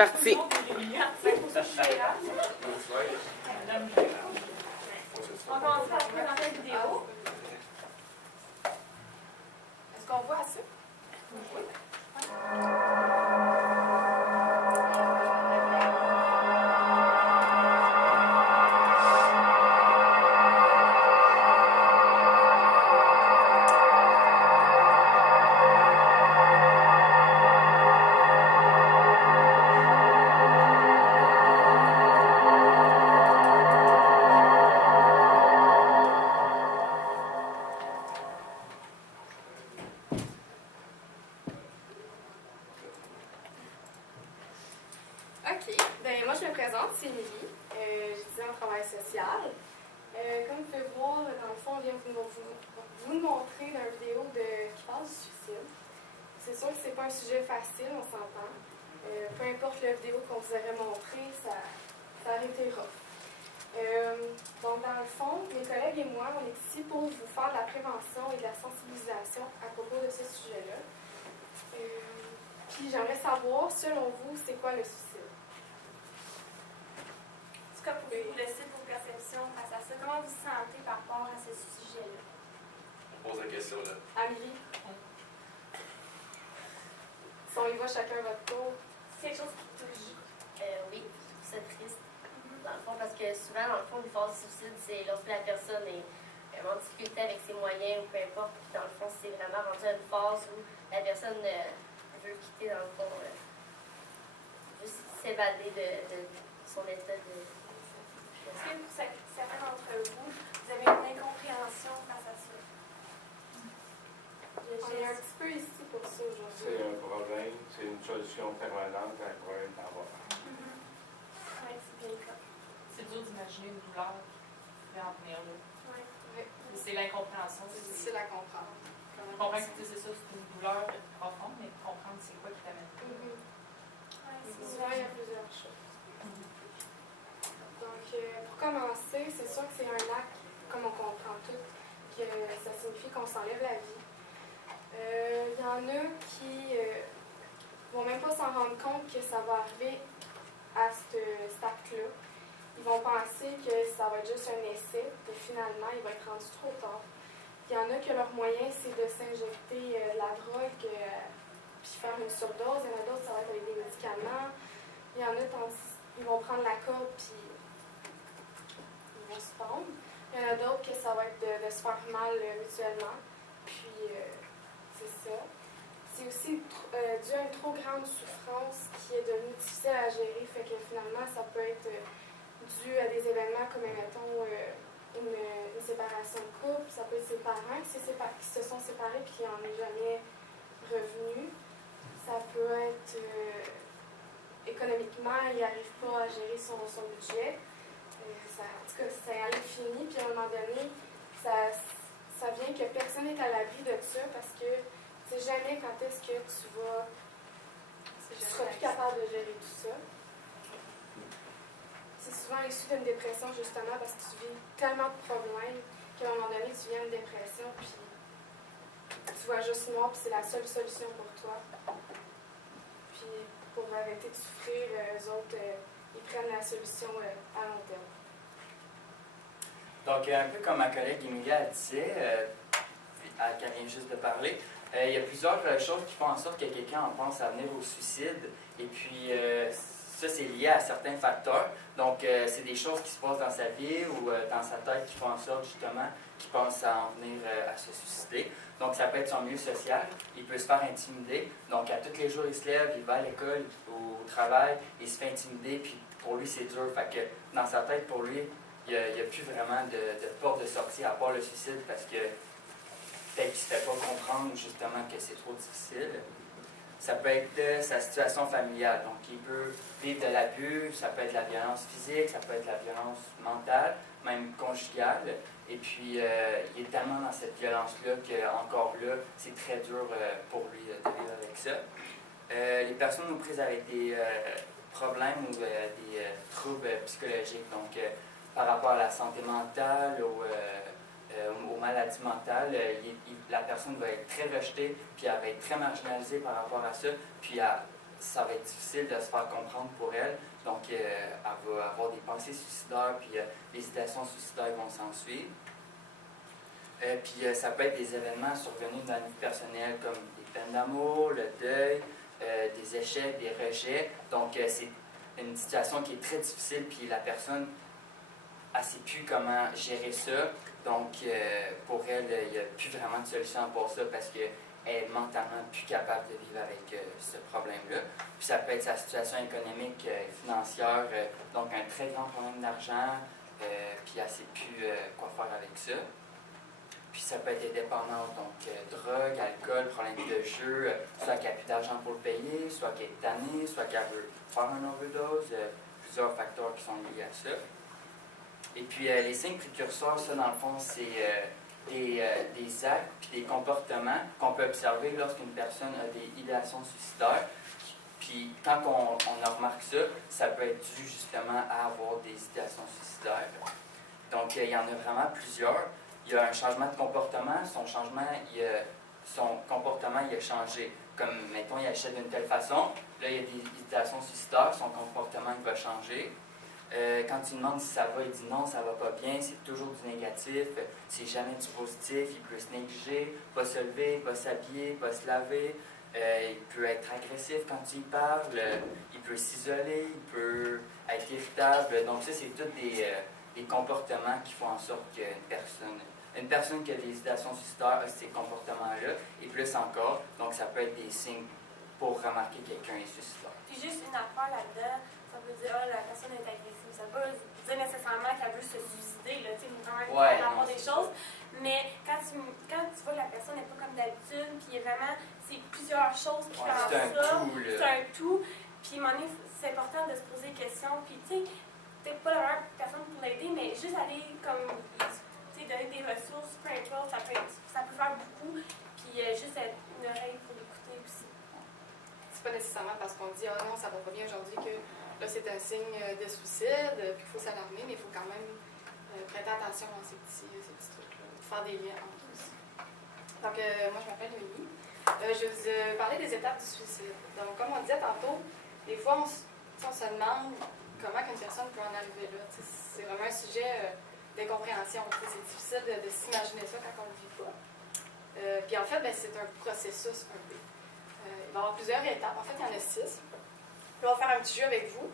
parti. On commence par présenter la vidéo. Est-ce qu'on voit ça? Oui. OK. Ben, moi, je me présente, c'est Émilie. J'étudie en travail social. Comme vous pouvez voir, dans le fond, on vient vous montrer une vidéo qui parle du suicide. C'est sûr que c'est pas un sujet facile, on s'entend. Peu importe la vidéo qu'on vous aurait montrée, ça aurait été rough. Donc, dans le fond, mes collègues et moi, on est ici pour vous faire de la prévention et de la sensibilisation à propos de ce sujet-là. Puis, j'aimerais savoir, selon vous, c'est quoi le suicide? En tout cas, pour vous laisser vos perceptions face à ça, comment vous vous sentez par rapport à ce sujet-là? On pose la question là. Amélie? Si on y va chacun votre tour. C'est quelque chose qui touche. Oui, c'est triste. Dans le fond, parce que souvent, dans le fond, une phase de suicide, c'est lorsque la personne est vraiment en difficulté avec ses moyens ou peu importe. Puis dans le fond, c'est vraiment rendu à une phase où la personne veut quitter, dans le fond, juste s'évader de son état de... Est-ce que pour certains d'entre vous, vous avez une incompréhension face à ça? On est un petit peu ici pour ça aujourd'hui. C'est un problème, c'est une solution permanente à un problème temporaire. Oui, c'est bien le cas. C'est dur d'imaginer une douleur qui va en venir là. Oui. Oui. C'est l'incompréhension. C'est difficile à comprendre. Je comprends que c'est ça, c'est une douleur profonde, mais comprendre c'est quoi qui t'amène. Oui, c'est Souvent, il y a plusieurs choses. Donc, pour commencer, c'est sûr que c'est un acte, comme on comprend tout, que ça signifie qu'on s'enlève la vie. Il y en a qui vont même pas s'en rendre compte que ça va arriver à cet acte-là. Ils vont penser que ça va être juste un essai, que finalement, il va être rendu trop tard. Il y en a que leur moyen, c'est de s'injecter la drogue puis faire une surdose. Il y en a d'autres, ça va être avec des médicaments. Il y en a, ils vont prendre la corde puis ils vont se pendre. Il y en a d'autres que ça va être de se faire mal mutuellement. Puis, c'est ça. C'est aussi dû à une trop grande souffrance qui est devenue difficile à gérer. Fait que finalement, ça peut être dû à des événements comme, mettons, une séparation de couple. Ça peut être ses parents qui se sont séparés et qui n'en est jamais revenu. Ça peut être économiquement, il n'arrive pas à gérer son budget. En tout cas, c'est à l'infini. Puis à un moment donné, ça vient que personne n'est à l'abri de ça parce que tu sais jamais quand est-ce que tu seras plus capable de gérer tout ça. C'est souvent issu d'une dépression justement parce que tu vis tellement de problèmes qu'à un moment donné, tu viens une dépression puis tu vois juste noir puis c'est la seule solution pour toi. Puis pour arrêter de souffrir, eux autres, ils prennent la solution à long terme. Donc, un peu comme ma collègue Emilia disait, qu'elle vient juste de parler, il y a plusieurs choses qui font en sorte que quelqu'un en pense à venir au suicide. Et puis, ça, c'est lié à certains facteurs. Donc, c'est des choses qui se passent dans sa vie ou dans sa tête qui font en sorte, justement, qu'il pense à en venir à se suicider. Donc, ça peut être son milieu social. Il peut se faire intimider. Donc, à tous les jours, il se lève, il va à l'école, au travail, il se fait intimider, puis pour lui, c'est dur. Fait que dans sa tête, pour lui, il n'y a plus vraiment de porte de sortie à part le suicide parce que peut-être qu'il ne se fait pas comprendre justement que c'est trop difficile. Ça peut être sa situation familiale. Donc, il peut vivre de l'abus, ça peut être de la violence physique, ça peut être de la violence mentale, même conjugale. Et puis, il est tellement dans cette violence-là qu'encore là, c'est très dur pour lui de vivre avec ça. Les personnes aux prises avec des problèmes ou des troubles psychologiques, donc par rapport à la santé mentale, aux maladies mentales, la personne va être très rejetée, puis elle va être très marginalisée par rapport à ça, puis elle ça va être difficile de se faire comprendre pour elle. Donc, elle va avoir des pensées suicidaires, puis les hésitations suicidaires vont s'en suivre. Puis ça peut être des événements survenus dans la vie personnelle comme des peines d'amour, le deuil, des échecs, des rejets. Donc c'est une situation qui est très difficile, puis la personne, elle ne sait plus comment gérer ça. Donc pour elle, il n'y a plus vraiment de solution pour ça parce qu'elle est mentalement plus capable de vivre avec ce problème-là. Puis ça peut être sa situation économique, financière, donc un très grand problème d'argent, puis elle ne sait plus quoi faire avec ça. Puis ça peut être des dépendances, donc drogue, alcool, problème de jeu, soit qu'elle n'a plus d'argent pour le payer, soit qu'elle est tannée, soit qu'elle veut faire une overdose, plusieurs facteurs qui sont liés à ça. Et puis les signes précurseurs, ça dans le fond, c'est des actes puis des comportements qu'on peut observer lorsqu'une personne a des idéations suicidaires. Puis quand on remarque ça, ça peut être dû justement à avoir des idéations suicidaires. Donc il y en a vraiment plusieurs. Il y a un changement de comportement, son comportement il a changé. Comme, mettons, il achète d'une telle façon, là, il y a des idéations suicidaires, son comportement il va changer. Quand tu lui demandes si ça va, il dit non, ça va pas bien, c'est toujours du négatif, c'est jamais du positif, il peut se négliger, pas se lever, pas s'habiller, pas se laver, il peut être agressif quand tu y parles, il peut s'isoler, il peut être irritable. Donc ça, c'est tous des comportements qui font en sorte qu'une personne qui a des idéations suicidaires a ces comportements-là, et plus encore, donc ça peut être des signes pour remarquer quelqu'un est suicidaire. Puis juste une affaire là-dedans, ça veut dire, oh, la personne est agressive. Ça veut dire nécessairement qu'elle veut se suicider, là, tu sais, il faut quand même avoir des choses. Mais quand tu vois que la personne n'est pas comme d'habitude, puis vraiment, c'est plusieurs choses qui font ça. C'est un tout. Puis, à un moment donné, c'est important de se poser des questions. Puis, tu sais, peut-être pas la meilleure personne pour l'aider, mais juste aller comme, tu sais, donner des ressources, peu importe, ça peut faire beaucoup. Puis, juste être une oreille pour l'écouter aussi. C'est pas nécessairement parce qu'on dit « Ah non, ça va pas bien aujourd'hui » que là, c'est un signe de suicide, puis il faut s'alarmer, mais il faut quand même prêter attention à ces petits trucs-là, faire des liens entre eux aussi. Donc, moi, je m'appelle Noémie. Je vais vous parler des étapes du suicide. Donc, comme on disait tantôt, des fois, on se demande comment une personne peut en arriver là. C'est vraiment un sujet d'incompréhension. C'est difficile de s'imaginer ça quand on ne le vit pas. Puis en fait, c'est un processus un peu. Il va y avoir plusieurs étapes. En fait, il y en a 6. Je vais faire un petit jeu avec vous.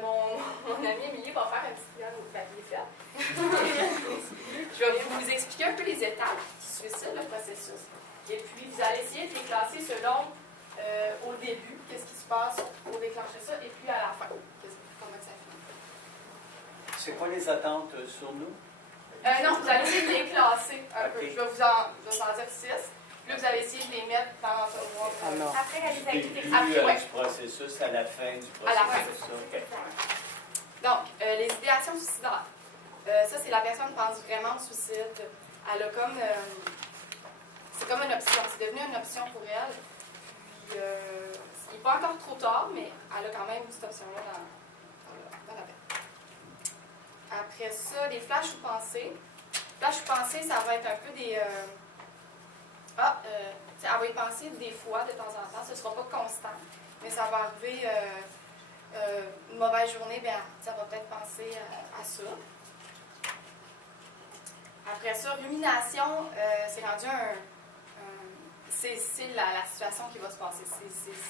Mon amie Émilie va faire un petit triangle au papier fait. Je vais vous expliquer un peu les étapes du suicide, le processus. Et puis, vous allez essayer de les classer selon au début, qu'est-ce qui se passe pour déclencher ça, et puis à la fin, comment ça finit. C'est quoi les attentes sur nous? Non, vous allez essayer de les classer un peu. Je vais vous en dire 6. Là, vous allez essayer de les mettre dans un non. Après, réaliser Du début du processus à la fin du processus. À la fin. Okay. Donc, les idéations suicidaires. Ça, c'est la personne pense vraiment au suicide. Elle a comme... c'est comme une option. C'est devenu une option pour elle. Puis, il n'est pas encore trop tard, mais elle a quand même cette option-là dans la tête. Après ça, les flashs ou pensées. Flashs ou pensées, ça va être un peu des... elle va y penser des fois, de temps en temps. Ce ne sera pas constant, mais ça va arriver une mauvaise journée, bien, ça va peut-être penser à ça. Après ça, rumination, c'est rendu c'est la situation qui va se passer.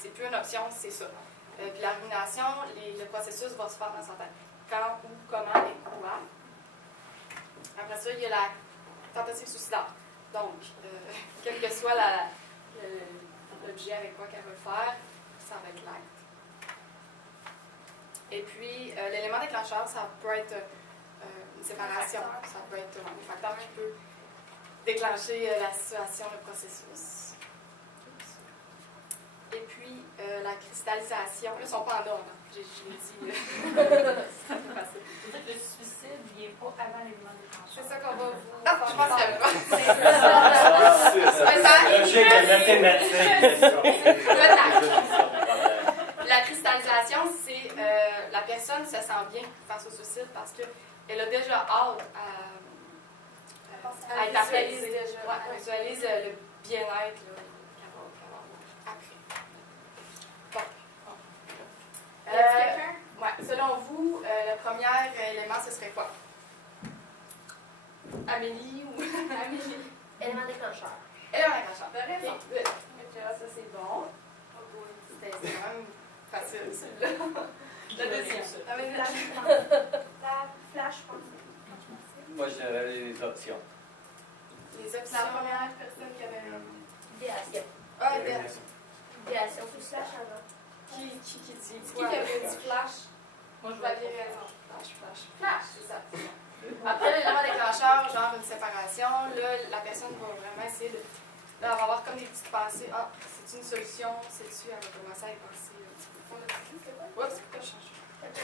C'est plus une option, c'est ça. Puis la rumination, le processus va se faire dans sa tête. Quand, où, comment et quoi. Après ça, il y a la tentative suicidaire. Donc, quel que soit l'objet avec quoi qu'elle veut faire, ça va être l'acte. Et puis, l'élément déclencheur, ça peut être une séparation. Ça peut être un facteur qui peut déclencher la situation, le processus. Et puis, la cristallisation. Là, ils ne sont pas en ordre. J'ai dit. C'est plus facile. C'est-à-dire que le suicide, il n'est pas avant l'élément déclencheur. C'est ça qu'on va vous. Ah, je pense qu'il y avait C'est logique de mathématiques. La cristallisation, c'est la personne se sent bien face au suicide parce qu'elle a déjà hâte à être apaisée. Elle visualise le bien-être qu'elle va avoir après. Bon. Y a quelqu'un? Ouais, selon vous, le premier élément, ce serait quoi? Amélie ou Amélie. Élément déclencheur. Élément déclencheur. T'as raison. Ok, good. Ça, c'est bon. C'était quand même facile, celui-là. Le deuxième. Amélie. La flash, je pense. Moi, je dirais les options. Les options. La première personne qui avait Idéation. Ah, Idéation. Tout flash avant. qui dit Qui quoi? avait du flash? Moi, je Vous vais aviez raison. Flash. Flash, c'est ça. Après l'élément déclencheur, genre une séparation, là, la personne va vraiment essayer de. Là, elle va avoir comme des petites pensées. Ah, c'est une solution, c'est-tu? Elle va commencer à y penser un petit peu. On a dit, c'est quoi? Oups, pourquoi je change? Ok.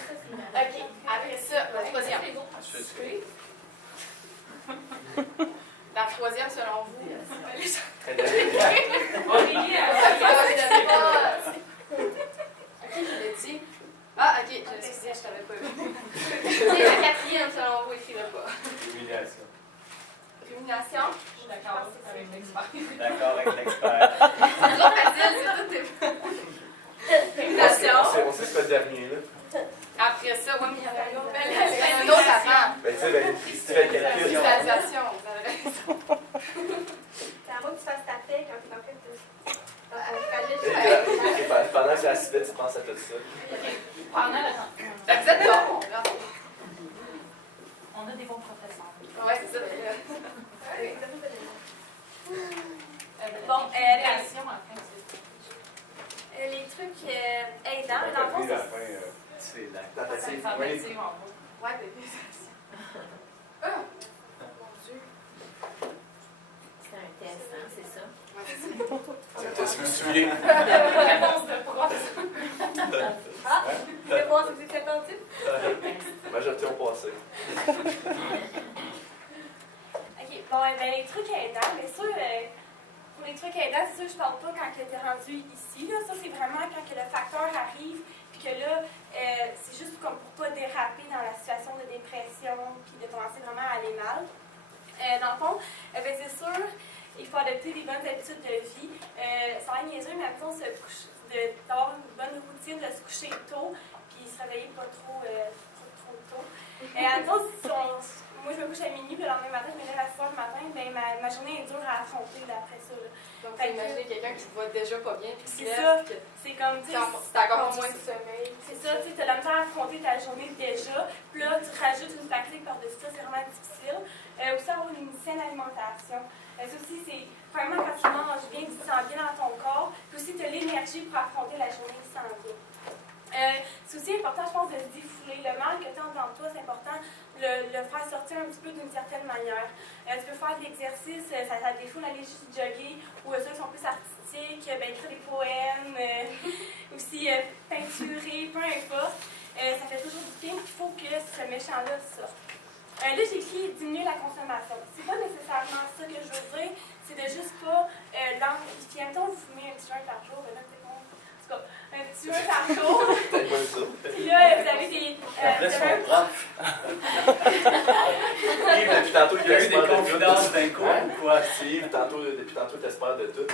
Ok, après ça, la troisième. Ensuite, c'est La troisième, selon vous. Aurélie, Ok, je l'ai dit. Ah, ok, excusez, je t'avais pas vu. C'est la quatrième, selon vous, écrivez pas. Humiliation. Rumination. je suis d'accord avec l'expert. d'accord avec l'expert. C'est trop facile, c'est tout. Rumination. On sait ce que le dernier, là. Après ça, oui, mais il y en a un autre. Il y en a un autre avant. Ben, tu sais, ben, si tu fais le calcul, Visualisation, vous avez raison. C'est à moi que tu fasses ta paix quand tu es en train de te. pendant que la suite, tu penses à tout ça. Pendant le temps. Vous êtes bon. On a des bons professeurs. Ouais, c'est ça. Bon, Création, en fait, c'est les trucs aidants, Quand dans le t'as fond, vu la c'est. fin, C'est la Dans ta ça. tête. Ça Oui. métier en bas. Ouais, visualisation. Ah! Mon Dieu. C'est un test, hein, c'est ça. Ouais, c'est ça. Tu te souviens. Réponse de prof. Ah! Tu veux voir si c'est attentif? Majorité au passé. Ok, bon, ben, les trucs aidants, bien sûr, pour les trucs aidants, c'est sûr que je parle pas quand tu es rendu ici. Là. Ça, c'est vraiment quand que le facteur arrive, puis que là, c'est juste comme pour pas déraper dans la situation de dépression, puis de commencer vraiment à aller mal. Dans le fond, ben, c'est sûr, il faut adopter des bonnes habitudes de vie. Ça va être niaiseux, mais mettons, d'avoir une bonne routine, de se coucher tôt, puis se réveiller pas trop tôt. Admettons, moi, je me couche à minuit, puis le lendemain matin, je me lève à 6 heures le matin, ben, ma journée est dure à affronter d'après ça. Là. Donc, vous imaginez quelqu'un qui va déjà pas bien, puis qui C'est se ça. lève, puis C'est comme, tu sais, c'est encore moins moins de sommeil. c'est ça, tu sais, t'as de la misère à affronter ta journée déjà, puis là, tu rajoutes une fatigue par-dessus ça, c'est vraiment difficile. Aussi, avoir une saine alimentation. Ça aussi, c'est vraiment quand tu manges bien, tu te sens bien dans ton corps, puis aussi, tu as l'énergie pour affronter la journée qui s'en vient. C'est aussi important, je pense, de se défouler. Le mal que tu as en dedans de toi, c'est important de le faire sortir un petit peu d'une certaine manière. Tu peux faire de l'exercice, ça défoule, aller juste jogger, ou ceux qui sont plus artistiques, ben, écrire des poèmes, aussi peinturer, peu importe. Ça fait toujours du bien, il faut que ce méchant-là sorte. Là, j'écris diminuer la consommation. C'est pas nécessairement ça que je veux dire, c'est de juste pas l'amplifier. Mettons, vous fumez un petit joint par jour, ben là, c'est bon. En tout cas, un petit joint par jour. Peut-être pas ça. Puis là, vous avez des. Après vous avez son prof. Yves, depuis tantôt, Il y a eu des confidences d'un coup Hein? ou quoi? Yves, depuis tantôt, t'espères de tout.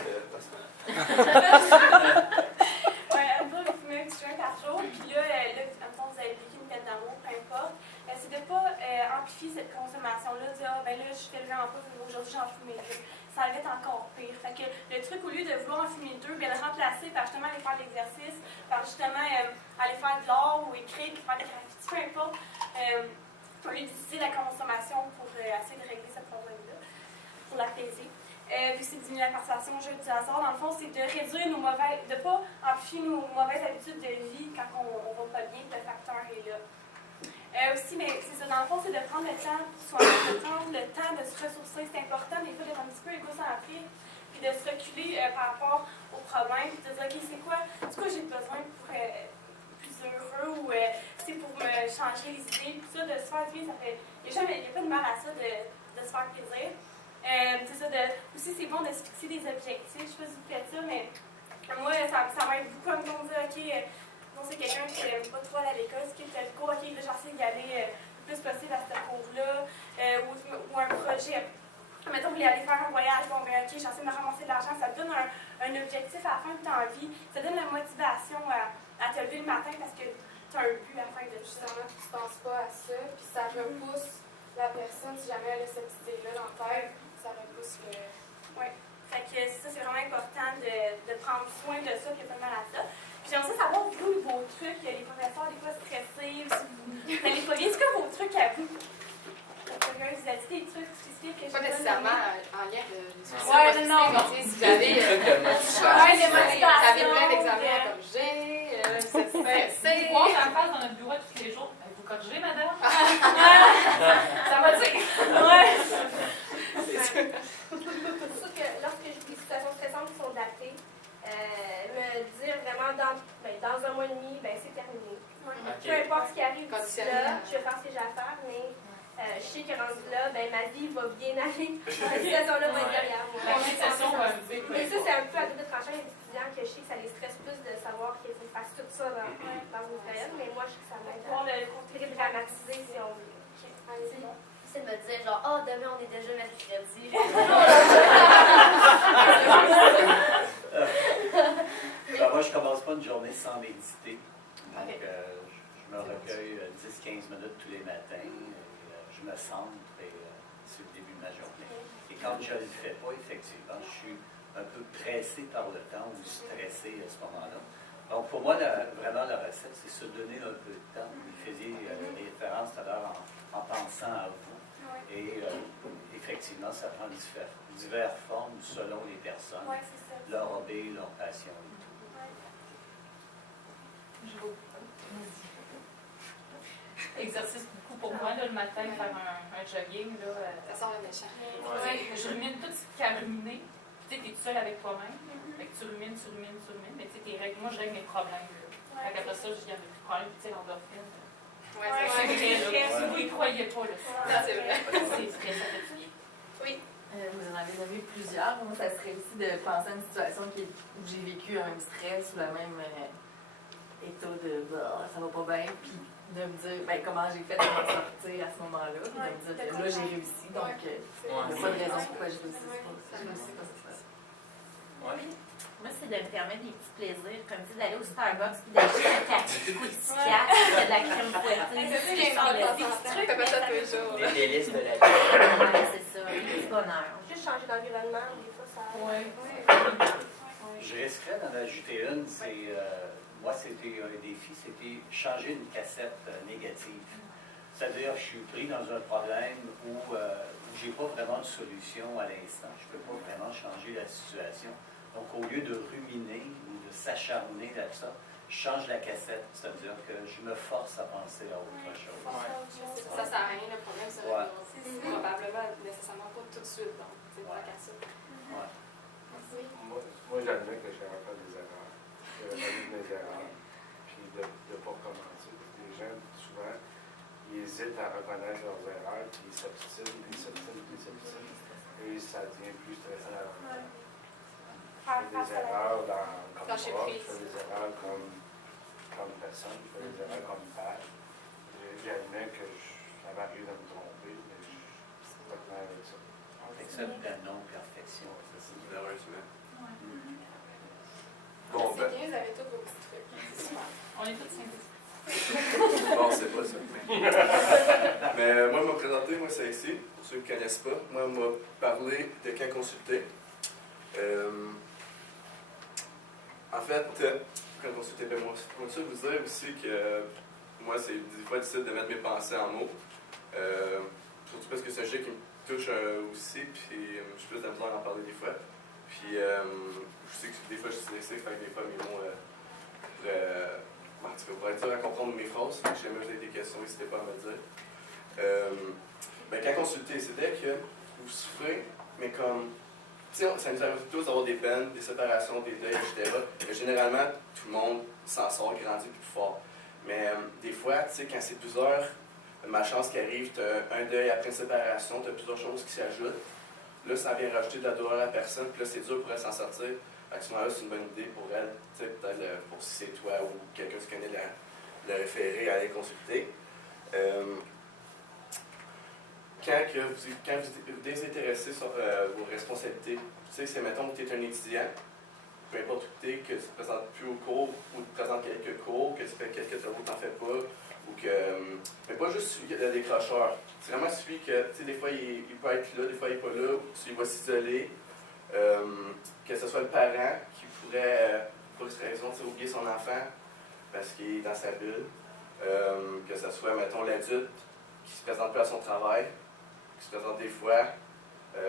Ouais, vous fumez un petit joint par jour, puis là, mettons, vous avez vécu une peine d'amour, peu importe. C'est de ne pas amplifier cette consommation-là, de dire, ah, ben là, je fais vraiment pas, aujourd'hui, j'en fume deux. Ça va être encore pire. Fait que le truc, au lieu de vouloir en fumer deux, bien le remplacer par justement aller faire de l'exercice, par justement aller faire de l'art ou écrire, puis faire des graffitis, peu importe, au lieu d'utiliser la consommation pour essayer de régler ce problème-là, pour l'apaiser. Puis c'est diminuer la participation au jeu du hasard. Dans le fond, c'est de réduire de ne pas amplifier nos mauvaises habitudes de vie quand on va pas bien, que le facteur est là. Aussi, mais c'est ça, dans le fond, c'est de prendre le temps pour soi-même, de prendre le temps de se ressourcer. C'est important, des fois, d'être un petit peu égocentrique, puis de se reculer par rapport aux problèmes, puis de dire, OK, c'est quoi j'ai besoin pour être plus heureux, ou c'est pour me changer les idées, puis ça, de se faire du bien, ça fait. Il n'y a pas de mal à ça de se faire plaisir. C'est ça, aussi, c'est bon de se fixer des objectifs. Je sais pas si vous faites ça, mais moi, ça m'aide beaucoup à me dire, OK, non, c'est quelqu'un qui n'aime pas trop aller à l'école, c'est qu'il fait le cours, OK, là, j'essaie d'y aller le plus possible à ce cours-là, ou un projet. Mettons, vous voulez aller faire un voyage, bon, ben, OK, j'essaie de me ramasser de l'argent, ça te donne un objectif à la fin de ta vie, ça donne la motivation à à te lever le matin parce que tu as un but à faire de tout ça. Justement, tu penses pas à ça, puis ça repousse la personne, si jamais elle a cette idée-là dans la tête, ça repousse le... Oui. Fait que ça, c'est vraiment important de prendre soin de ça, puis de faire mal à ça. Puis j'aimerais ça savoir, vous, vos trucs, les professeurs, des fois stressés, si vous n'allez pas bien, c'est quoi vos trucs à vous? Quelqu'un, vous avez des trucs spécifiques que je Pas peux nécessairement donner? en lien de Ouais, non. si j'avais. de motivation. Ouais, de Ça motivation. avait plein d'examens comme j'ai. C'est voir en face dans notre bureau tous les jours. Vous corrigez, madame? Ça va dire. Ouais. C'est sûr que lorsque je vis des situations stressantes qui sont datées, me dire vraiment dans un mois et demi, c'est terminé. Peu importe ce qui arrive d'ici là, je vais faire ce que j'ai à faire, mais je sais que rendu là, ma vie va bien aller. Cette situation-là va être derrière moi. La fixation va me dire. Mais ça, c'est un peu à double tranchant. Il y a des étudiants que je sais que ça les stresse plus de savoir qu'il faut faire tout ça dans une période, mais moi, je sais que ça m'aide Pour à le côté dramatiser si on veut. Allez-y. C'est de me dire genre, oh, demain on est déjà mercredi. Moi, je commence pas une journée sans méditer. Donc, je me recueille 10-15 minutes tous les matins. Je me centre c'est le début de ma journée. Et quand je ne le fais pas, effectivement, je suis un peu pressé par le temps ou stressé à ce moment-là. Donc, pour moi, vraiment, la recette, c'est se donner un peu de temps. Vous faisiez référence tout à l'heure en pensant à vous. Et effectivement, ça prend diverses formes selon les personnes, Ouais, c'est ça. leur hobby, leur passion et tout. Exercice beaucoup pour moi, là, le matin, faire un jogging. Là, Ça sort le méchant. je rumine tout ce qu'il y a à ruminer. Tu sais, t'es tout seul avec toi-même. Fait que tu rumines. Mais tu sais, moi, je règle mes problèmes. Là. Fait qu'après ça, il y a plus de problèmes. Tu sais, l'endorphine. Ouais, C'est c'est vrai, là. Si vous y croyez pas, là. c'est vrai. C'est très ça fait du bien. Oui. Vous en avez nommé plusieurs. Moi, ça serait aussi de penser à une situation où j'ai vécu un même stress ou le même état de ça va pas bien, puis de me dire comment j'ai fait pour m'en sortir à ce moment-là, puis de me dire que là j'ai réussi, donc il n'y a pas de raison pourquoi je réussis pas ça. Moi, c'est de me permettre des petits plaisirs, comme si d'aller au Starbucks puis d'acheter un café croustillant, de la crème fouettée. Fais pas ça tous les jours. Les délices de la vie. Ouais, c'est ça, des petits bonheurs. Juste changer d'environnement, des fois, ça aide. Je risquerais d'en ajouter une. Moi, c'était un défi, c'était changer une cassette négative. C'est-à-dire, je suis pris dans un problème où je n'ai pas vraiment de solution à l'instant. Je ne peux pas vraiment changer la situation. Donc, au lieu de ruminer ou de s'acharner là-dessus, je change la cassette. C'est-à-dire que je me force à penser à autre chose. Ça sert à rien, le problème, c'est probablement nécessairement pas tout de suite, donc c'est pas qu'à ça. Moi, j'admets que je suis faire des erreurs. Je réalise mes erreurs, puis de ne pas recommencer. Parce que les gens, souvent, ils hésitent à reconnaître leurs erreurs, puis ils s'obstinent. Et ça devient plus stressant à l'envers. Je fais des erreurs comme prof, je fais des erreurs comme personne, je fais des erreurs comme père. J'admets que ça m'arrive de me tromper, mais je suis pas clair avec ça. Accepte la non-perfection. C'est malheureusement. Bon, c'est bien, vous avez tous vos petits trucs. C'est super. On est tous simples. Bon, c'est pas ça. Mais moi, me présenter, moi, c'est ici, pour ceux qui ne connaissent pas. Moi, on m'a parlé de quand consulter. En fait, quand consulter, moi, je veux vous dire aussi que moi, c'est des fois difficile de mettre mes pensées en mots. Surtout parce que c'est un sujet qui me touche aussi, puis je suis plus de la misère à en parler des fois. Puis je sais que des fois je suis stressé, fait que des fois mes mots pourraient être dur à comprendre mes phrases. Si jamais vous avez des questions, n'hésitez pas à me le dire. Quand consulter, c'est dès que vous souffrez, mais comme, tu sais, ça nous arrive tous d'avoir des peines, des séparations, des deuils, etc. Mais généralement, tout le monde s'en sort, grandit plus fort. Mais des fois, tu sais, quand c'est plusieurs malchances qui arrivent, tu as un deuil après une séparation, tu as plusieurs choses qui s'ajoutent. Là, ça vient rajouter de la douleur à la personne, puis là, c'est dur pour elle s'en sortir. À ce moment-là, c'est une bonne idée pour elle, tu sais, peut-être pour si c'est toi ou quelqu'un qui connaît le référer à aller consulter. Quand vous désintéressez sur vos responsabilités, tu sais, c'est mettons que tu es un étudiant, peu importe où tu es, que tu ne te présentes plus au cours, ou tu te présentes quelques cours, que tu fais quelques travaux, tu n'en fais pas, ou que. Mais pas juste celui qui a des décrocheurs. C'est vraiment celui que, tu sais, des fois il peut être là, des fois il n'est pas là, ou il va s'isoler. Que ce soit le parent qui pourrait, pour cette raison, oublier son enfant parce qu'il est dans sa bulle. Que ce soit, mettons, l'adulte qui se présente plus à son travail, qui se présente des fois. Tu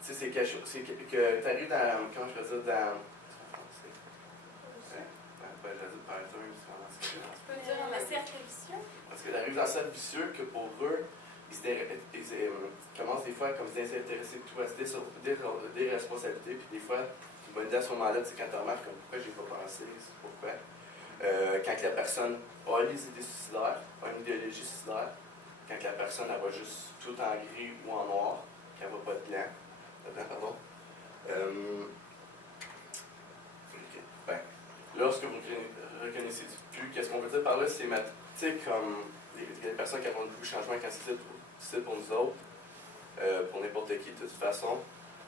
sais, c'est quelque chose. C'est que tu arrives dans. Comment je peux dire? Dans. Je vais dire pattern, Tu peux dire un cercle vicieux? Parce que tu arrives dans un cercle vicieux que pour eux, ils commencent des fois comme ils s'intéressaient tout à des responsabilités, puis des fois, une bonne idée à ce moment-là, c'est quand tu remarques comme pourquoi j'ai pas pensé, c'est pourquoi. Quand la personne a les idées suicidaires, a une idéologie suicidaire, quand la personne elle va juste tout en gris ou en noir, qu'elle ne va pas de blanc, pardon. Ben, lorsque vous reconnaissez plus, qu'est-ce qu'on veut dire par là, c'est tu sais, comme des personnes qui ont beaucoup de changements quand c'est pour nous autres, pour n'importe qui, de toute façon,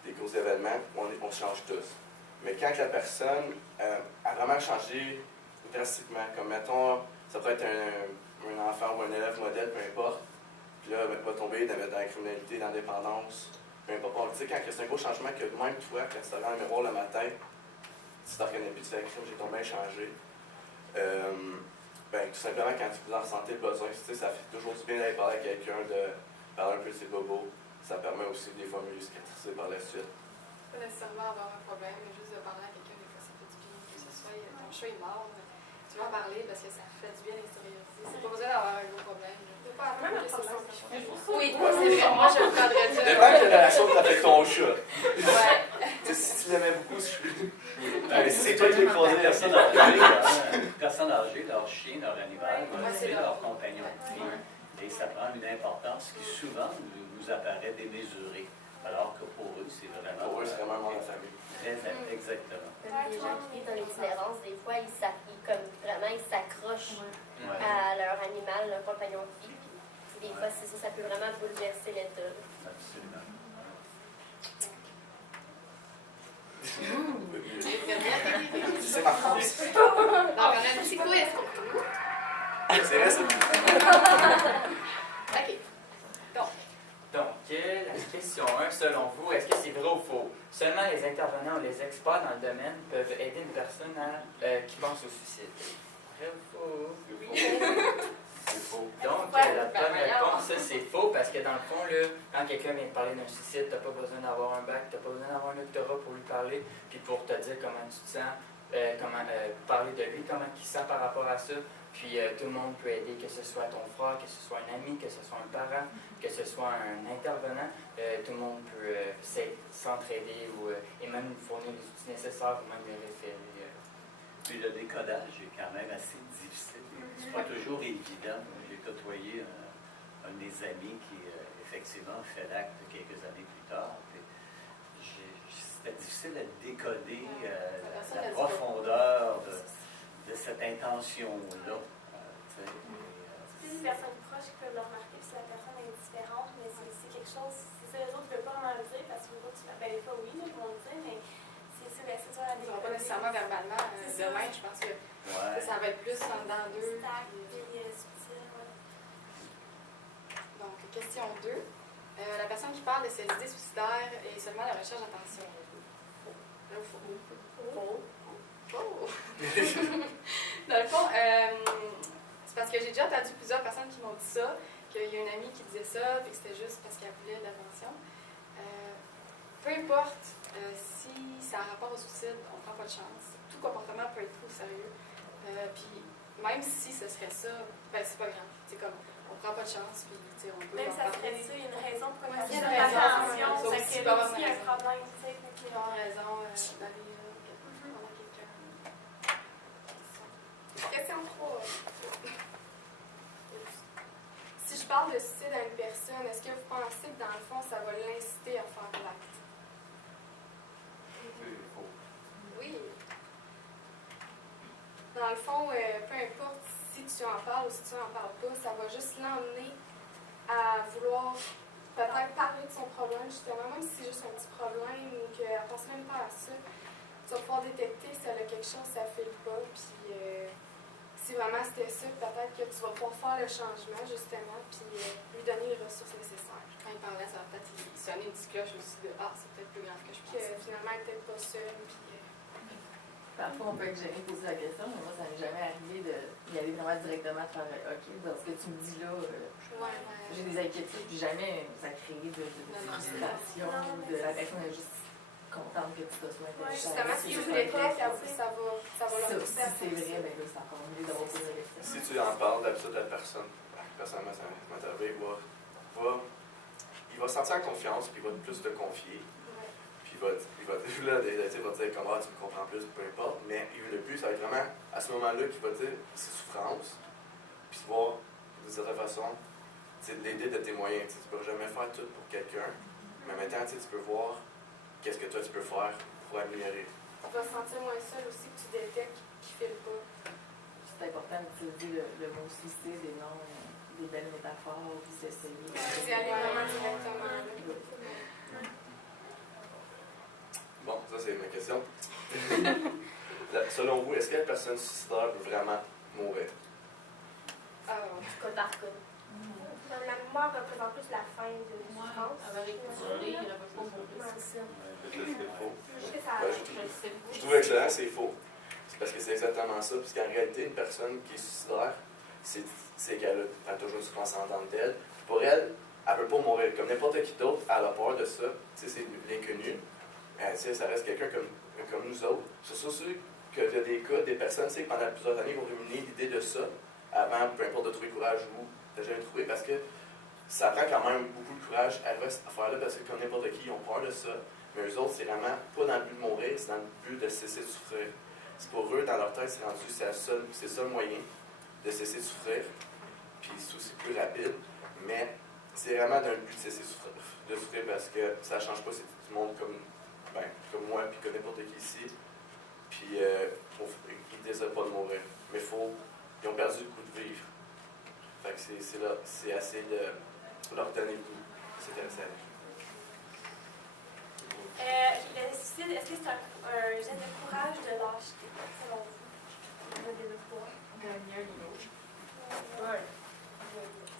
des gros événements, on change tous. Mais quand la personne a vraiment changé drastiquement, comme mettons, ça peut être un enfant ou un élève modèle, peu importe, puis là, elle va tomber dans la criminalité, dans la dépendance, peu importe. Tu sais, quand c'est un gros changement que même toi, quand tu te regardes dans le miroir le matin, tu te reconnais plus, tu fais crime, j'ai tombé changé. Ben, tout simplement, quand tu en ressens le besoin, tu sais, ça fait toujours du bien d'aller parler à quelqu'un, de parler un peu de ses bobos. Ça permet aussi des fois mieux cicatriser par la suite. Pas nécessairement avoir un problème, mais juste de parler à quelqu'un, des fois ça fait du bien. Que ce soit ton chat est mort, tu vas en parler parce que ça fait du bien d'extérioriser. C'est pas besoin d'avoir un gros problème. Même un problème. Oui, c'est vrai. Moi, je prendrais ça. Dépend de la relation que tu as avec ton chat. Ouais. Si tu l'aimais beaucoup, c'est toi qui as croisé une personne âgée, leur chien, leur animal, c'est leur compagnon de vie. Et ça prend une importance qui souvent nous apparaît démesurée. Alors que pour eux, c'est vraiment. Pour eux, c'est vraiment la famille. Exactement. Même des gens qui vivent dans l'itinérance, des fois, ils s'accrochent à leur animal, leur compagnon de vie. Puis, des fois, c'est ça peut vraiment bouleverser l'état. Absolument. C'est ma force. Donc, on a un petit quiz pour vous. C'est vrai, ça. OK. Donc, la question 1, selon vous, est-ce que c'est vrai ou faux? Seulement les intervenants ou les experts dans le domaine peuvent aider une personne qui pense au suicide. Vrai ou faux? C'est faux. Donc, la première réponse, ça, c'est faux parce que dans le fond, là, quand quelqu'un vient de parler d'un suicide, t'as pas besoin d'avoir un bac, t'as pas besoin d'avoir un doctorat pour lui parler, puis pour te dire comment tu te sens, parler de lui, comment il se sent par rapport à ça. Puis tout le monde peut aider, que ce soit ton frère, que ce soit un ami, que ce soit un parent, que ce soit un intervenant. Tout le monde peut s'entraider et même fournir les outils nécessaires ou même les référer. Puis le décodage est quand même assez difficile. C'est pas toujours évident. J'ai côtoyé un de mes amis qui, effectivement, fait l'acte quelques années plus tard. C'était difficile à décoder la profondeur de cette intention-là. C'est des personnes proches qui peuvent le remarquer si la personne est différente, mais c'est quelque chose, c'est ça, les autres ne peuvent pas vraiment le dire parce que des fois, oui, ils vont le dire, mais c'est dur à Ils ne vont pas nécessairement verbalement demain, je pense que ça va être plus en dedans d'eux. Donc, question 2. La personne qui parle de ses idées suicidaires est seulement à la recherche d'attention. Faux. Dans le fond, c'est parce que j'ai déjà entendu plusieurs personnes qui m'ont dit ça, qu'il y a une amie qui disait ça, puis que c'était juste parce qu'elle voulait de l'attention. Peu importe si ça a rapport au suicide, on ne prend pas de chance. Tout comportement peut être pris au sérieux. Puis même si ce serait ça, ben c'est pas grave. C'est comme, on prend pas de chance, puis on peut même en ça parler. serait ça, il y a une raison pour Ouais, qu'il y il y ait a une raison. l'attention, Ça ça aussi, crée peut avoir aussi une un raison. problème, tu sais. Ils ont raison d'aller voir quelqu'un. Question 3. Si je parle de suicide à une personne, est-ce que vous pensez que dans le fond, ça va l'inciter à faire l'acte? Oui. Dans le fond, peu importe si tu en parles ou si tu n'en parles pas, ça va juste l'emmener à vouloir peut-être parler de son problème, justement, même si c'est juste un petit problème ou qu'elle ne pense même pas à ça. tu vas pouvoir détecter si elle a quelque chose, si elle ne file pas, puis si vraiment c'était ça, peut-être que tu vas pouvoir faire le changement, justement, puis lui donner les ressources nécessaires. Quand il parlait, ça va peut-être sonner une petite cloche aussi de « Ah, c'est peut-être plus grave que je Puis pensais. » finalement, elle n'est peut-être pas seule, puis... Parfois, on peut être gêné de poser la question, mais moi, ça m'est jamais arrivé d'y aller vraiment directement de faire OK, dans ce que tu me dis là, j'ai des inquiétudes, puis jamais ça crée de frustration, la personne est juste contente que tu te sois intéressée. Justement, si tu voulais pas, ça va leur pousser à si c'est vrai, ben là, c'est encore mieux d'avoir posé la question. Si tu en parles, d'habitude, la personne, personnellement, ça m'est arrivé, il va se sentir en confiance, puis il va plus te confier. Puis il va te dire comment tu me comprends plus, peu importe. Mais le but, ça va être vraiment à ce moment-là qu'il va dire ses souffrances, puis voir d'une certaine façon, l'aider de tes moyens. Tu ne peux jamais faire tout pour quelqu'un, mais en même temps, tu peux voir qu'est-ce que toi tu peux faire pour améliorer. Tu vas se sentir moins seul aussi que tu détectes qu'il ne file pas. C'est important d'utiliser le mot suicide et non des belles métaphores, puis d'essayer. Tu aller vraiment directement là. Bon, ça c'est ma question. Selon vous, est-ce que la personne suicidaire peut vraiment mourir? Cas par cas. La mort représente plus la fin de souffrance. Elle va récupérer, il ne va pas mourir. C'est ça. C'est faux. Juste que ça Je trouve excellent, c'est faux. C'est parce que c'est exactement ça. Parce qu'en réalité, une personne qui est suicidaire, c'est qu'elle a toujours une souffrance en tant que telle. Pour elle, elle ne peut pas mourir. Comme n'importe qui d'autre, elle a peur de ça. C'est l'inconnu. Ça reste quelqu'un comme nous autres. C'est sûr qu'il y a des cas, des personnes qui pendant plusieurs années vont ruminer l'idée de ça avant, peu importe, de trouver courage ou de jamais trouver, parce que ça prend quand même beaucoup de courage à faire cette affaire-là, parce que comme n'importe qui, ils ont peur de ça. Mais eux autres, c'est vraiment pas dans le but de mourir, c'est dans le but de cesser de souffrir. C'est pour eux, dans leur tête, c'est rendu, c'est le seul moyen de cesser de souffrir. Puis c'est aussi plus rapide, mais c'est vraiment dans le but de cesser de souffrir parce que ça ne change pas si tout le monde comme moi, puis comme n'importe qui ici. Puis ils ne désirent pas de mourir. Mais ils ont perdu le goût de vivre. Fait que c'est assez de leur donner le goût. C'est intéressant. Le suicide, est-ce que c'est un geste de courage de lâcheté, selon vous? On va développer.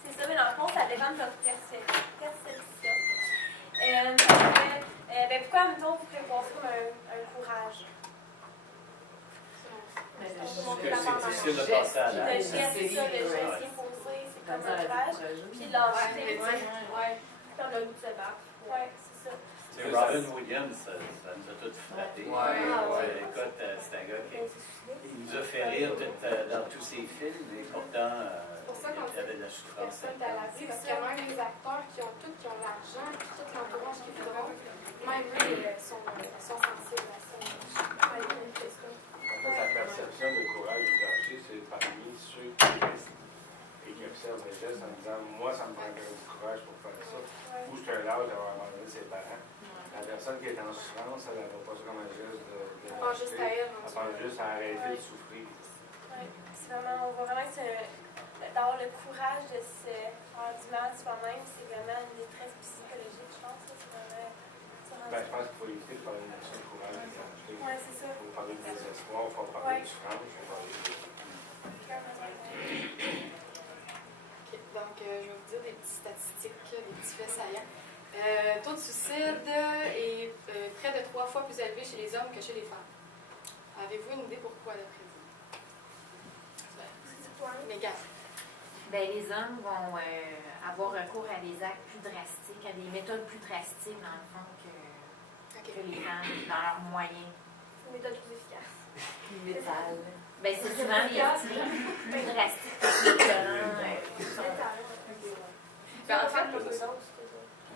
C'est ça, mais dans le fond, ça dépend de votre perception. Pourquoi, mettons, vous pouvez voir ça comme un courage? C'est difficile de passer à Le l'acte. geste, c'est ça, le geste qui est posé, c'est comme un courage. Puis lâcheté, puis on a le goût de se battre. Ouais, c'est ça. Robin Williams, ça nous a tous frappés. Écoute, c'est un gars qui nous a fait rire dans tous ses films, mais pourtant, il avait de la souffrance. Personne à l'abri, parce qu'il y a même les acteurs qui ont l'argent, puis tout l'entourage qui voudront, même eux sont sensibles à ça. La perception de courage du danger, c'est parmi ceux qui restent et qui observent les gestes en disant « Moi, ça me prendrait du courage pour faire ça. » Ou c'est un âge d'avoir abandonné ses parents. La personne qui est en souffrance, elle ne va pas ça comme un geste de Elle pense juste à elle. Elle pense juste à arrêter de souffrir. C'est vraiment, on voit vraiment que d'avoir le courage de se faire du mal soi-même, c'est vraiment une détresse psychologique, je pense. C'est vraiment... Je pense qu'il faut éviter de parler de notion de courage et de danger. Oui, c'est ça. Il faut parler de désespoir, il faut parler de souffrance, il faut parler de... Okay, donc, je vais vous dire des petites statistiques, des petits faits saillants. Taux de suicide est près de 3 fois plus élevé chez les hommes que chez les femmes. Avez-vous une idée pourquoi, d'après vous? Mégane. Les hommes vont avoir recours à des actes plus drastiques, à des méthodes plus drastiques, dans le fond, que les femmes, dans leurs moyens. Une méthode plus efficace. Métal. C'est souvent les plus drastiques, plus violents. En fait,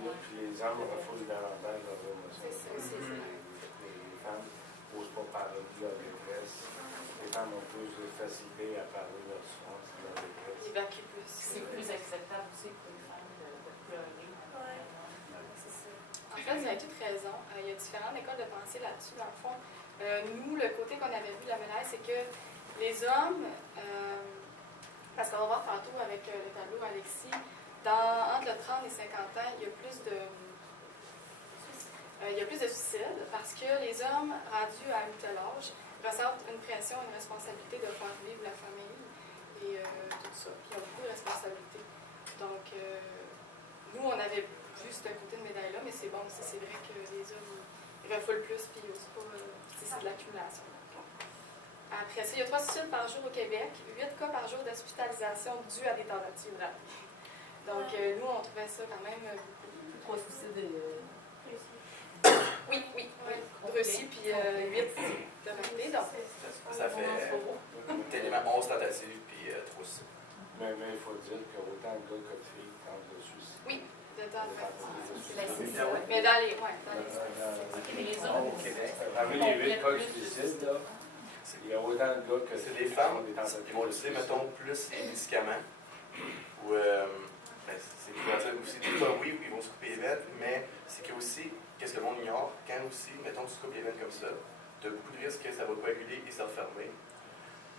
Puis les hommes refoulent davantage leurs émotions. Les femmes n'osent pas parler de leur détresse. Les femmes ont plus de facilité à parler de leur souffrance et de leur détresse. Ils évacuent plus. C'est plus acceptable aussi pour les femmes de pleurer. C'est ça. En fait, vous avez toute raison. Il y a différentes écoles de pensée là-dessus. Dans le fond, nous, le côté qu'on avait vu de la médaille, c'est que les hommes, parce qu'on va voir tantôt avec le tableau Alexis, entre le 30 et 50 ans, il y a plus de il y a plus de suicides parce que les hommes rendus à un tel âge ressentent une pression, une responsabilité de faire vivre la famille et tout ça. Puis ils ont beaucoup de responsabilités. Donc, nous, on avait vu ce côté de médaille-là, mais c'est bon aussi, c'est vrai que les hommes ils refoulent plus, puis aussi pas, c'est de l'accumulation. Après ça, il y a 3 suicides par jour au Québec, 8 cas par jour d'hospitalisation dus à des tentatives ratées. Donc, nous, on trouvait ça quand même beaucoup. 3 suicides Oui, réussi, puis 8 de ratés. Donc, Ça fait tellement 11 tentatives, puis 3 suicides. Mais il faut dire qu'autant de gars que de filles tentent de suicider. oui, de temps de temps. mais dans les... Et les hommes? Au Québec. Parmi les 8 cas de suicide, là, il y a autant de gars que C'est les femmes des qui vont utiliser, mettons, plus les médicaments. Ou, c'est quoi dire aussi, des fois, oui, ils vont se couper les veines, mais c'est que aussi, qu'est-ce que le monde ignore, quand aussi, mettons, tu te coupes les veines comme ça, tu as beaucoup de risques que ça va coaguler et se refermer.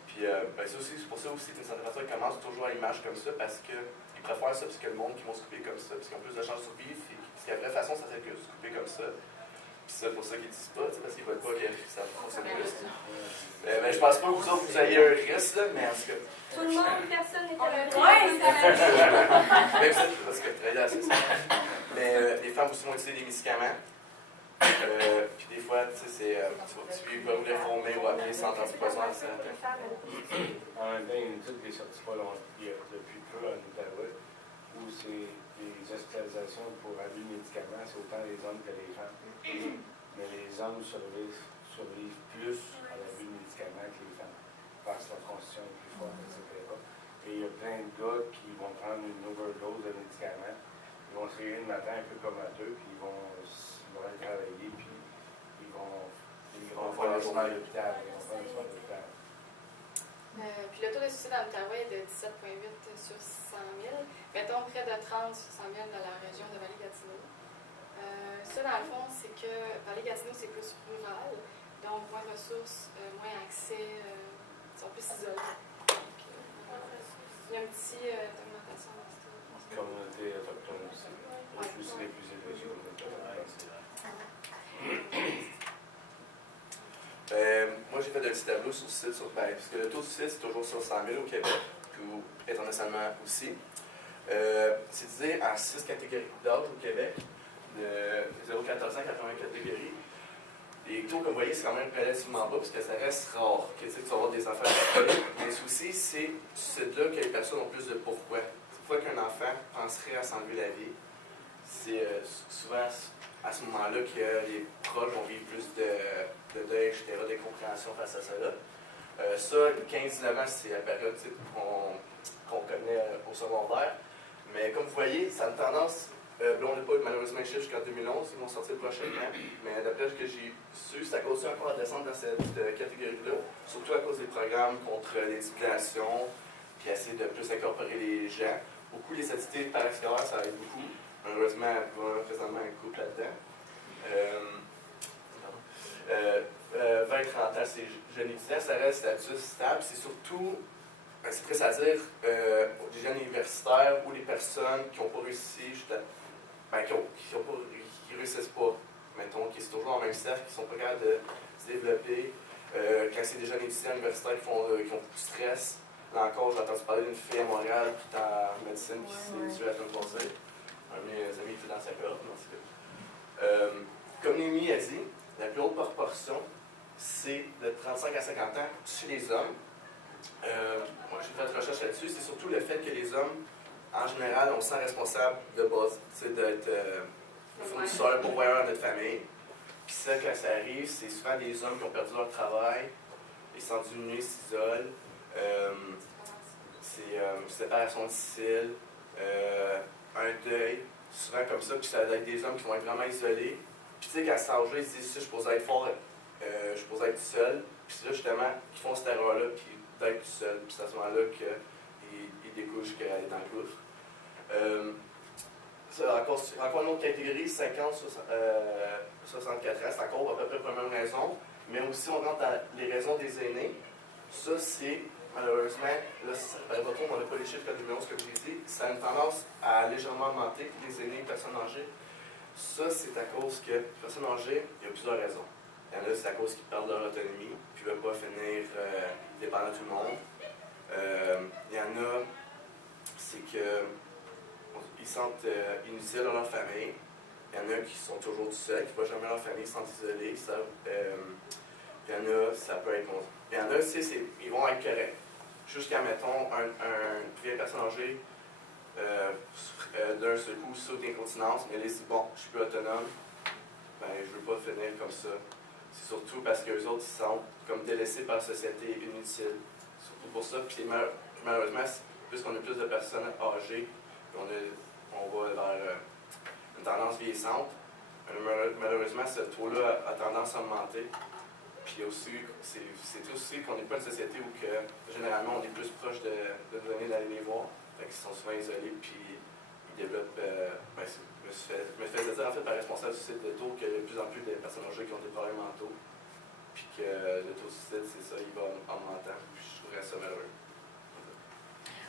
Puis, ça aussi, c'est pour ça aussi qu'une certaine façon, ils commencent toujours à l'image comme ça, parce qu'ils préfèrent ça, parce que le monde qui vont se couper comme ça, parce qu'ils ont plus de chances de survivre, parce que la vraie façon, ça serait que de se couper comme ça. Puis c'est pour ça qu'ils disent pas, parce qu'ils veulent pas que ça fonctionne plus. Mais je pense pas que vous autres, vous ayez un risque, là, mais en tout cas. Tout le monde, personne n'est à la Mais vous êtes, parce que très bien, c'est ça. Mais les femmes aussi vont utiliser des médicaments. Puis des fois, tu sais, tu peux vous réformer ou appeler sans antipoison. En même temps, il y a une étude qui est sortie pas longtemps, depuis peu en Outaouais, où c'est les hospitalisations pour abus de médicaments, c'est autant les hommes que les femmes. Mais les hommes survivent plus à l'abus de médicaments que les femmes, parce que leur constitution est plus forte, etc. Et il y a plein de gars qui vont prendre une overdose de médicaments, ils vont se réveiller le matin un peu comme à deux, puis ils vont aller travailler, puis ils vont faire le soir à l'hôpital. Puis le taux de suicide en Outaouais est de 17,8 sur 100 000. Mettons près de 30 sur 100 000 dans la région de Vallée-Gatineau. Ça, dans le fond, c'est que Vallée-Gatineau, c'est plus rural, donc moins de ressources, moins accès, ils sont plus isolés. Donc, il y a une petite augmentation dans ce Communauté autochtone aussi. Aussi les plus élevés chez les moi, j'ai fait un petit tableau sur le site, parce que le taux de suicide, c'est toujours sur 100 000 au Québec, puis internationalement aussi. C'est divisé en 6 catégories d'âge au Québec, de 0,14 ans à 80 catégories. Les taux, comme vous voyez, c'est quand même relativement bas, parce que ça reste rare que tu vas avoir des enfants alcooliques. Mais le souci, c'est là que les personnes ont plus de pourquoi. Pourquoi qu'un enfant penserait à s'enlever la vie? C'est souvent à ce moment-là que les proches vont vivre plus de deuil, etc., d'incompréhension face à cela. Ça, 15-19 ans, c'est la période qu'on connaît au secondaire. Mais comme vous voyez, ça a une tendance. On n'a pas malheureusement les chiffres jusqu'en 2011, ils vont sortir prochainement. Mais d'après ce que j'ai su, ça continue encore à descendre dans cette catégorie-là, surtout à cause des programmes contre l'intimidation, puis essayer de plus incorporer les gens. Beaucoup les statistiques parascolaires, ça aide beaucoup. Malheureusement, il y a présentement un couple là-dedans. 20-30 ans, c'est jeunes étudiants, ça reste statut stable. C'est surtout, c'est triste à dire, les jeunes universitaires ou les personnes qui n'ont pas réussi, qui réussissent pas, mettons, qui sont toujours en même cercle, qui ne sont pas capables de se développer. Quand c'est des jeunes étudiants universitaires qui ont beaucoup de stress, là encore, j'ai entendu parler d'une fille à Montréal qui est en médecine qui s'est tuée la semaine passée. Un de mes amis était dans sa cohorte, en tout cas. Comme Némi a dit, la plus haute proportion, c'est de 35 à 50 ans chez les hommes. Moi, j'ai fait une recherche là-dessus. C'est surtout le fait que les hommes, en général, on se sent responsable de base, d'être fournisseur, pourvoyeur de notre famille. Puis ça, quand ça arrive, c'est souvent des hommes qui ont perdu leur travail, ils sont diminués, s'isolent. C'est séparation difficile, un deuil, souvent comme ça, puis ça va être des hommes qui vont être vraiment isolés. Puis tu sais, quand c'est âgé, ils se disent, je suis supposé être fort, je suis supposé être tout seul. Puis c'est là, justement, qu'ils font cette erreur-là, puis d'être tout seul. Puis c'est à ce moment-là qu'ils découchent jusqu'à aller dans le gouffre. Encore une autre catégorie, 50-64 ans, c'est encore à peu près pour la même raison. Mais aussi, on rentre dans les raisons des aînés. Ça, c'est, malheureusement, là, ça ne paraît pas trop, mais on n'a pas les chiffres de 2011, comme j'ai dit. Ça a une tendance à légèrement augmenter, les aînés, les personnes âgées. Ça, c'est à cause que les personnes âgées, il y a plusieurs raisons. Il y en a, c'est à cause qu'ils perdent leur autonomie, puis ils ne veulent pas finir dépendant de tout le monde. Il y en a, c'est qu'ils se sentent inutiles dans leur famille. Il y en a qui sont toujours tout seuls, qui ne vont jamais leur famille, ils se sentent isolés. Il y en a, ça peut être... Il y en a aussi, ils vont être corrects. Jusqu'à, mettons, une vieille personne âgée, d'un seul coup, saute d'incontinence, mais elle dit, bon, je suis plus autonome, ben, je veux pas finir comme ça. C'est surtout parce qu'eux autres, ils sont comme délaissés par la société, inutiles. Surtout pour ça. Puis malheureusement, puisqu'on a plus de personnes âgées, on va vers une tendance vieillissante, malheureusement, ce taux-là a tendance à augmenter. Puis aussi, c'est aussi qu'on n'est pas une société où que, généralement, on est plus proche de nous donner d'aller les voir. Fait qu'ils sont souvent isolés, puis ils développent... je me fais dire, en fait, par responsable du suicide de taux, qu'il y a de plus en plus de personnes âgées qui ont des problèmes mentaux. Puis que le taux de suicide, c'est ça, il va augmentant. Puis je trouverais ça malheureux.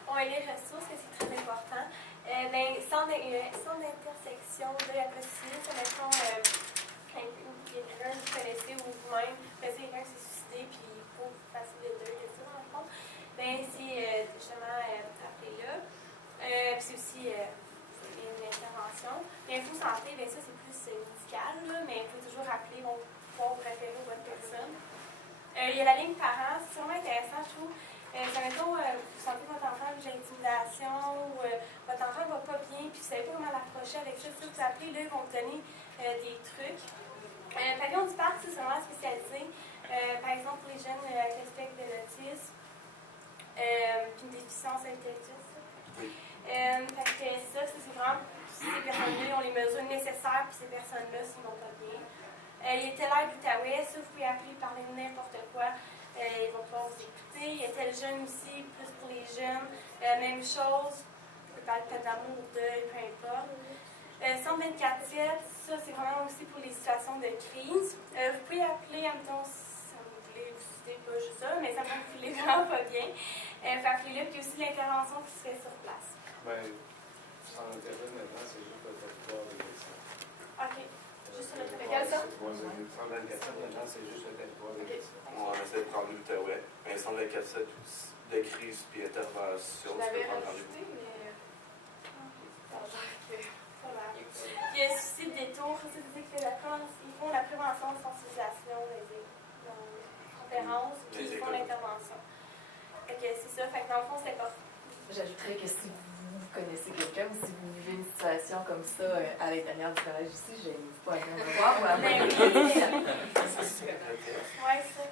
Bon, et les ressources, c'est très important. Centre d'intersection de la suicide, mettons, quelqu'un que vous connaissez ou vous-même, quelqu'un qui s'est suicidé, puis il faut passer le deuil de ça, dans le fond. C'est justement appelé là. Puis c'est aussi une intervention. L'info santé, ça c'est plus médical, là, mais il faut toujours rappeler, on va pouvoir vous référer aux bonnes personnes. Il y a la ligne parents, c'est vraiment intéressant, je trouve. Mettons, vous sentez votre enfant avec l'intimidation ou votre enfant ne va pas bien, puis vous ne savez pas comment l'approcher avec ça, vous appelez, là, ils vont vous donner des trucs. Pavillon du parc, c'est vraiment spécialisé. Par exemple, pour les jeunes avec le spectre de l'autisme, puis une déficience intellectuelle. Ça, c'est vraiment ces personnes-là, ont les mesures nécessaires pour ces personnes-là s'ils ne vont pas bien. Il y a Teller d'Outaouais, ça, vous pouvez appeler, parler de n'importe quoi. Ils vont pouvoir vous écouter. Il y a Tel Jeune aussi, plus pour les jeunes. Même chose, vous pouvez parler de d'amour ou deuil, peu importe. 124/7, ça, c'est vraiment aussi pour les situations de crise. Vous pouvez appeler, admettons, si vous voulez vous citer, pas juste ça, mais ça va vous filer vraiment pas bien. Appelez-le, puis aussi l'intervention qui se fait sur place. Ben, sans intérêt, maintenant, c'est juste le territoire des médecins. OK. Juste sur le Lequel, ça? 124/7, maintenant, c'est juste le territoire des médecins. On essaie de prendre l'Outaouais. Mais 124/7 de crise puis intervention. Je l'avais rajouté, mais... Il y a aussi des détours, ils font la prévention, sensibilisation, conférences, puis ils font l'intervention. C'est ça, dans le fond, c'est pas. J'ajouterais que si vous connaissez quelqu'un ou si vous vivez une situation comme ça à l'intérieur du collège ici, je n'hésite pas à venir me voir ou à Oui, ça.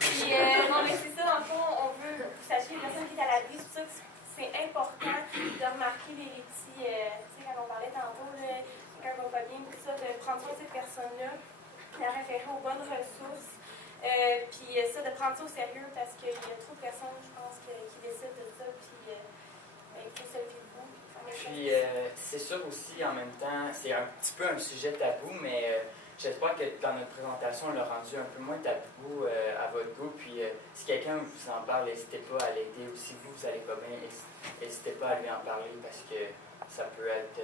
Puis, non, mais c'est ça, dans le fond, on veut que vous sachiez les personnes qui sont à l'abri, c'est pour ça que c'est important de remarquer les petits, tu sais, quand on parlait tantôt, là, quand on va bien, tout ça, de prendre soin de ces personnes-là, de référer aux bonnes ressources, puis ça, de prendre ça au sérieux parce qu'il y a trop de personnes, je pense, qui décident de ça, puis il faut se lever debout. Puis, c'est sûr aussi, en même temps, c'est un petit peu un sujet tabou, mais j'espère que dans notre présentation, on l'a rendu un peu moins tabou à votre goût. Puis, si quelqu'un vous en parle, n'hésitez pas à l'aider. Ou si vous n'allez pas bien, n'hésitez pas à lui en parler parce que ça peut être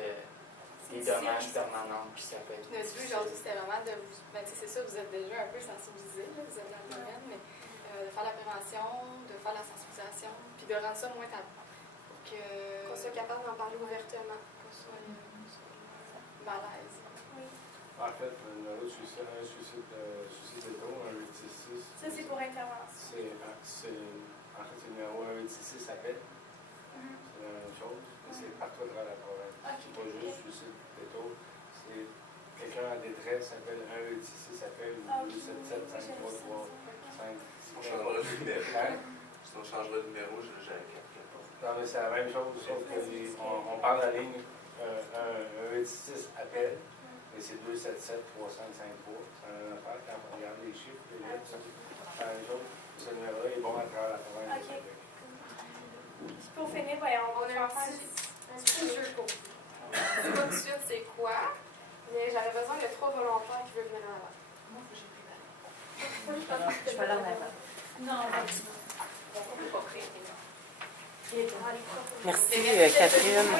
des dommages permanents. Puis, ça peut être. Notre but aujourd'hui, c'était vraiment de vous. C'est ça, vous êtes déjà un peu sensibilisés, vous êtes dans le domaine, mais de faire la prévention, de faire la sensibilisation, puis de rendre ça moins tabou. Qu'on soit capable d'en parler ouvertement, qu'on soit malaise. Oui. En fait, un numéro de suicide d'éto, 1-866. Ça, c'est pour intervention. En fait, c'est le numéro 1-866 appel. C'est la même chose. C'est partout à travers la province. C'est pas juste suicide d'éto. C'est quelqu'un en détresse appelle 1-866 appel ou 277-5335. On changera de numéro. Si on changera de numéro, j'ai un 4. Non, mais c'est la même chose, sauf qu'on parle la ligne 1-866 appel, mais c'est 277-3553. C'est la même affaire. Quand on regarde les chiffres, les lettres, c'est la même chose. Ce numéro-là est bon à travers la province du Québec. Puis pour finir, on a un petit jeu pour vous. Je ne sais pas tout de suite c'est quoi, mais j'avais besoin de 3 volontaires qui veulent venir en avant. Moi, j'ai plus mal. Je peux aller en avant. Non, on ne peut pas créer. Merci Catherine.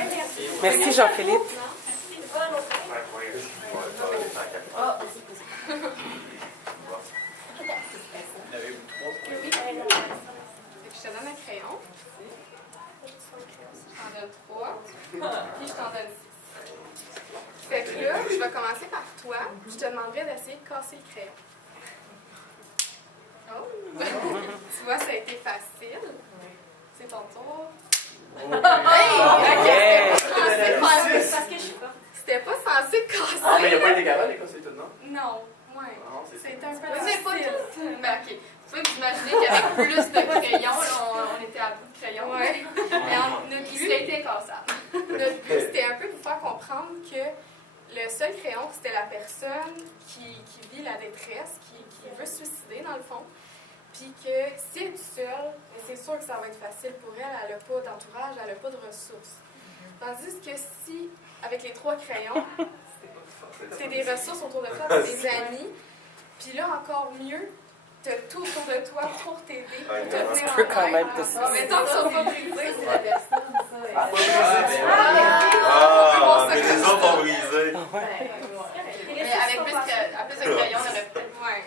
Merci Jean-Philippe. ça va dépendre à quel point. Ah, c'est possible. Vous en avez-vous 3 pour Oui. Fait que je te donne un crayon. Je t'en donne 3. Puis je t'en donne 6. Fait que là, je vais commencer par toi. Je te demanderai d'essayer de casser le crayon. Oh! Tu vois, ça a été facile. C'est ton tour. Yeah! Parce que je suis forte. C'était pas censé casser. Ah, mais il n'y a pas été capable de casser tout, non? Non. Ouais. Non, c'est C'est un peu Oui, mais pas difficile. toutes. Ben, ok. Vous pouvez vous imaginer qu'avec plus de crayons, là, on était à bout de crayons. Ouais. Notre but, c'était cassable. Notre but, c'était un peu pour faire comprendre que le seul crayon, c'était la personne qui vit la détresse, qui veut se suicider, dans le fond. Puis que si elle est seule, c'est sûr que ça va être facile pour elle. Elle n'a pas d'entourage, elle n'a pas de ressources. Tandis que si, avec les 3 crayons, c'est des ressources autour de toi, t'as des amis, puis là, encore mieux, t'as tout autour de toi pour t'aider, pour te tenir en Tu peux quand même te aide. Mais tant que ça va pas brisé, C'est la personne, ça. Mais les autres ont brisé. Mais avec plus de crayons, on aurait peut-être. Ouais.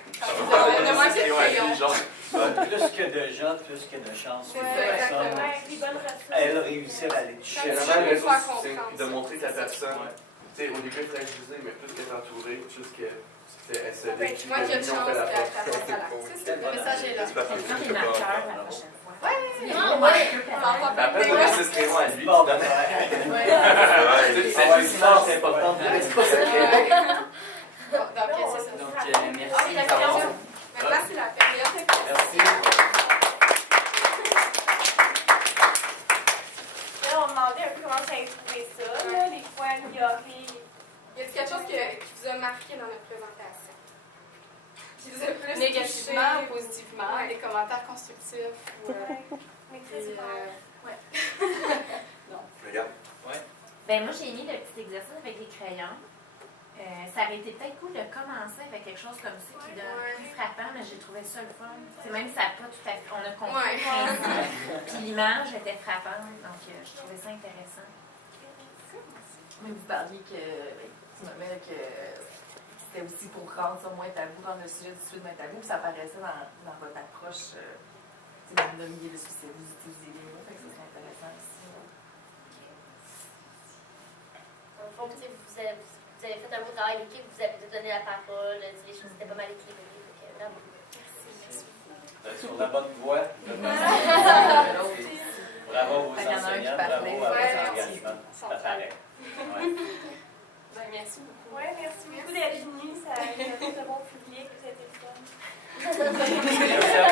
On a moins de crayons. Plus que de gens, plus que de chances. Ouais, Une personne, exactement. Ouais, des bonnes ressources. elle réussit à aller Quand chercher. tu Vraiment, veux le faire c'est comprendre. de montrer que la personne, Ouais. tu sais, au début, fragilisée, mais plus qu'elle est entourée, plus qu'elle se Ben, tu vois qu'il y a de chance qu'elle passe à l'acte. C'est Le message est là. C'est pas Prends possible des que marqueurs pas. la prochaine fois. Non, ouais. Après, on laisse ce crayon à lui. Bon, ben, Tu sais, c'est une histoire, c'est important. Mais c'est pas ça le crayon. Bon, donc, c'est ça. Donc, Ah, merci la d'avoir. période. Maintenant, c'est la période de questions. Merci. Là, on demandait un peu comment ça a trouvé ça, là, les points améliorés. Y a-t-il quelque chose qui vous a marqué dans notre présentation? Qui vous a plus Négativement touché? ou positivement, Ouais. des commentaires constructifs. Ou, Mais très Puis, super. Regarde. Ben moi, j'ai mis le petit exercice avec les crayons. Ça aurait été peut-être cool de commencer avec quelque chose comme ça qui donne Ouais. plus frappant, mais j'ai trouvé ça le fun. C'est même si ça n'a pas tout à fait. On a compris Ouais. le principe, puis l'image était frappante, donc je trouvais ça intéressant. Mais vous parliez que, tu nommais que c'était aussi pour rendre ça moins tabou, rendre le sujet du suicide moins tabou, puis ça apparaissait dans votre approche, dans le milieu de suicide, vous utilisez les mots, fait que ça serait intéressant aussi. Dans le fond, tu sais, vous avez fait un beau travail d'équipe, vous avez donné la parole, dit les choses étaient pas mal équilibrées. Donc, bravo. Vous êtes sur la bonne voie. Bravo aux Il y en a un qui enseignants, parlait. bravo à Ouais, votre merci. engagement. Ça paraît. Ouais. Ben, merci beaucoup. Ouais, merci beaucoup d'être venus. Ça a été un bon public. Vous êtes le fun. Merci à